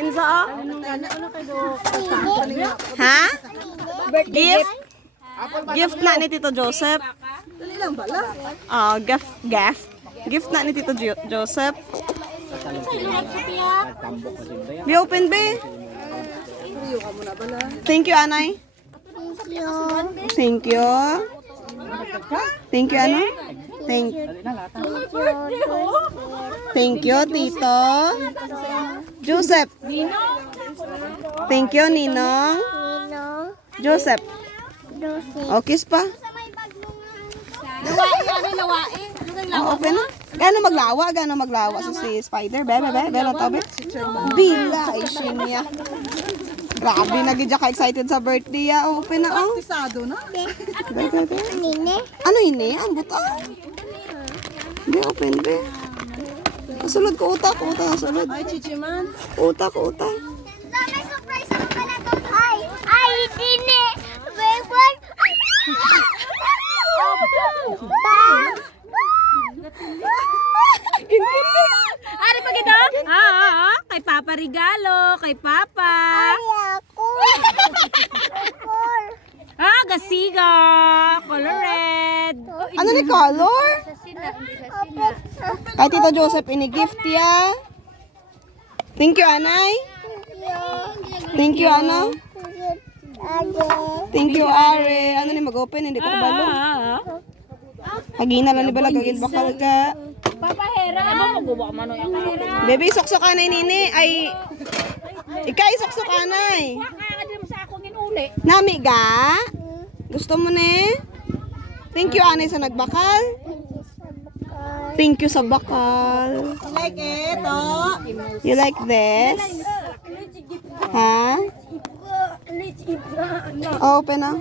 Insa Ha? Gift? Gift na ni Tito Joseph. Dali lang bala. Gift na ni Tito Joseph. Be open, be. Thank you, Anay. Thank you. Thank you, ano? Thank you, Tito. Joseph. Thank you, Ninong. Joseph. O, kiss pa. Open na. Gano'n maglawa si Spider. Bebe. Gano'n to, be. Bila, ay niya. Grabe, nagidya ka excited sa birthday. Open na, oh. Pisado na. Ano ini? Ambot, Be, open, be. Nasulod ko utak. Nasulod. Ay, chichiman. Utak. May surprise ako pala to. Ay, dini. Bebon. Ari pa kita? Kay Papa regalo, kay Papa. Ako. Gasiga, color red. Ano ni color? Kay Tito Joseph ini-gift ya. Thank you, Anay. Thank you, Ana. Thank you, Are. Ano ni mag-open? Hindi ko kabalo. Hagina lang ni Balag. Gagin bakal ka. Papa Hera. Ano magawa man yung Hera? Baby, sok-sok anay nini. Ay, ikay sok-sok anay. Kaya mo sa akong inuli. Nami ga? Gusto mo ne? Thank you, Anay, sa nagbakal. Thank you sa bakal. Like it, oh. You like this? Ha? Open na.